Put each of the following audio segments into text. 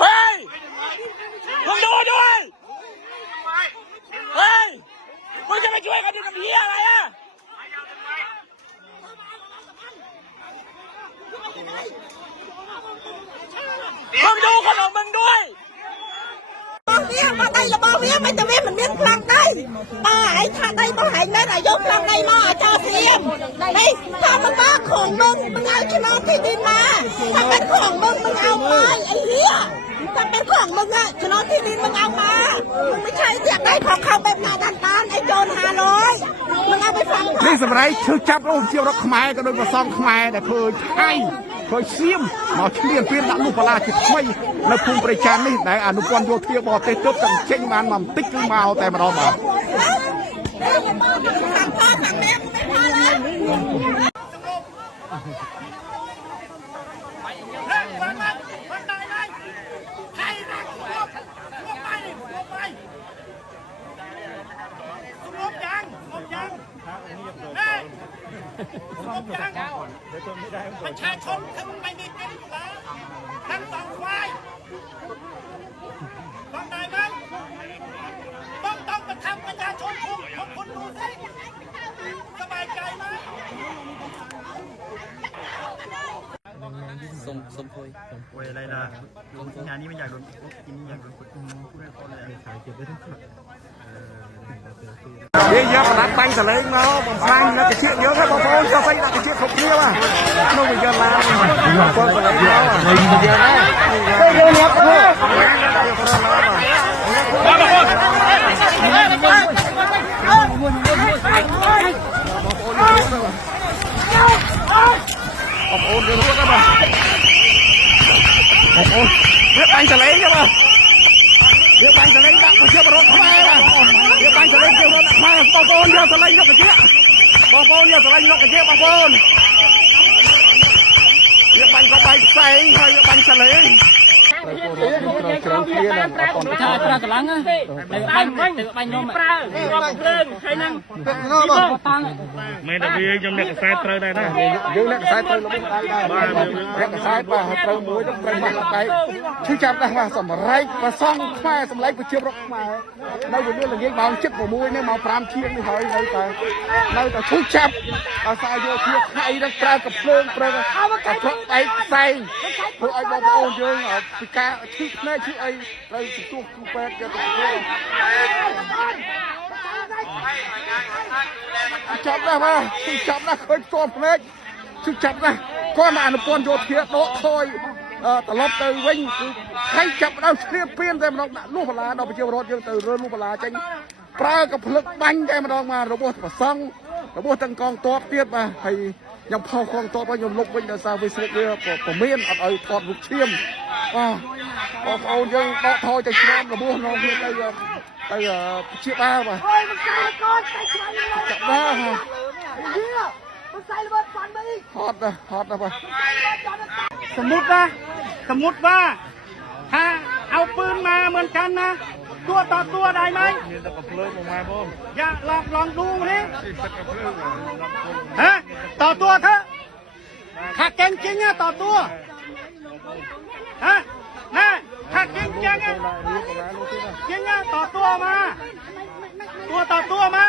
เฮ้ยมึงดูด้วยเฮ้ยมึงจะไปช่วยกันทำเหี้ยอะไรอ่ะมึงดูคนของมึงด้วยมาđây là bao nhiêu mấy tụi em mình miếng phăng đây ba ấy thà đây có hành đấy là giúp phăng đây mà cho xem đây thàมันบ้าของมึงเอาชนะที่ดินมาถ้าเป็นของมึงเอาไปไอ้เหี้ยถ้าเป็นของมึงอะชนะที่ดินมึงเอามามึงไม่ใช่อยากได้ของเขาแบบนาดันตานไอ้โจร500มึงเอาไปฟังนี่สมัยชื่อจับรูปเจียวรถขมายก็โดนมาซ่องขมายแต่เคยใช่เคยเสียมมาเชี่ยนเปลี่ยนดักลูกปลาจิตช่วยในภูมิประชานี่ในอนุกรโยเทียบอเตเติบกันเช่นมันมันติ๊กขึ้นมาเอาแต่มาเรามาประชาชนถ้ามึงไม่มีเงินแล้วทั้งสองฝ่ายต้องได้ไหมต้องกระทำประชาชนคุณดูสิสบายใจไหมสมพยโวยอะไรล่ะงานนี้ไม่อยากโดนกินอยากโดนคนพูดให้คนเลยขายเก็บไว้ทั้งหมดเยอะๆนัดตั้งแต่เล็กเนาะบางครั้งนะกระเจี๊ยบเยอะครับบางคนจะใส่กระเจี๊ยบครบเยอะว่ะนู่นไปเยอะแล้วคนไปเยอะอ่ะเลยเยอะแล้วเยอะแล้วเพื่อนโอ้โหเดี๋ยวรู้กันป่ะโอ้โหเรียกตั้งแต่เล็กใช่ป่ะเดี๋ยวบังจะเล่นดักมาเชื่อมรถทำไมล่ะเดี๋ยวบังจะเล่นเกี่ยวรถมาบอลเดียวจะเล่นนกกระเจี๊ยบบอลเดียวจะเล่นนกกระเจี๊ยบบอลเดี๋ยวบังก็ไปใส่ใครบังจะเล่นชาตรากลังอ่ะบังนมปลาเพลิงใครนั่งตังไม่ได้พี่ยังเด็กสายเตยได้นะยังเด็กสายเตยเราไม่ได้เด็กสายป่ะเตยมวยต้องเป็นมันไปชื่อจำได้ว่าสมัยมาซ่องแม่สมัยไปเชื่อมรถมาในวันนี้เราเงี้ยบางชิดหัวมวยเนี่ยมาพรามเชียงนี่หอยเลยแต่ชื่อจับอาศัยโยเทียไทยนักปลากับเพลิงกับเพลิงไปใส่เพื่อไอ้บอลโยงปีกาชื่อแม่ชื่อไอ้เราสุดตัวคูเปอร์จะตัวจับได้ป่ะจับได้เคยตัวเพลงชื่อจับได้ก็มาอนุปนโยเทียโตคอยตลอดเตยวิ่งใครจับเราเชียร์เปลี่ยนแต่มันลูกปลาเราไปเชียร์รถยังเตยเรือลูกปลาจังปลากับพลึกบังใจมันออกมาระบบซ่องระบบตั้งกองตัวเตี้ยมาให้ยังพอกองตัวไปยังลุกวิ่งเดินซาไปเสียเรือผมเมียนเอาถอดลูกเชี่ยมเอายังเตาทอยจะช้ำระบบน้องเมียนไปเชี่ยบ้าป่ะจับบ้าฮะฮอตนะป่ะสมมติว่าถ้าเอาปืนมาเหมือนกันนะตัวต่อตัวได้ไหมอย่าลองดูนี่ฮะต่อตัวเถอะถ้าเก่งจริงอะต่อตัวฮะนะถ้าเก่งจริงอะต่อตัวมาต่อตัวมา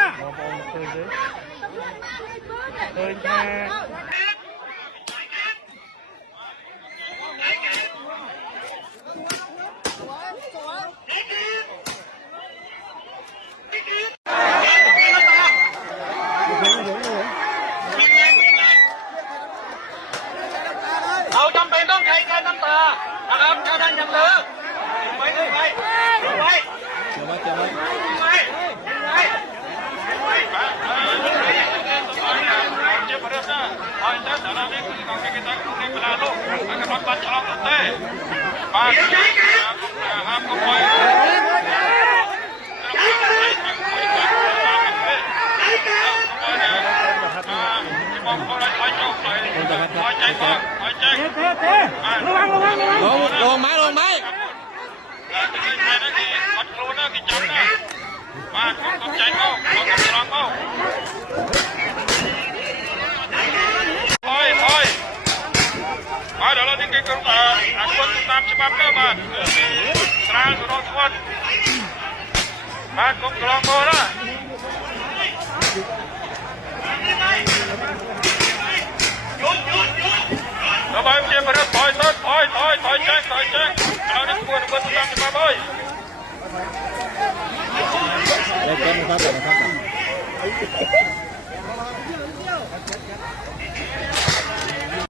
เราจำเป็นต้องใช้การน้ำตานะครับถ้าท่านยังเลิกไว้ลงไม้มาขอบใจเขาขอบใจเขาคอยมาเดี๋ยวเราจะเก็บกัน บ้านกงกลองโบนะระบายเจ็บไปแล้วถอยต้นถอยแจ้งเอาหนึ่งคนตามจะมาบ่อยเ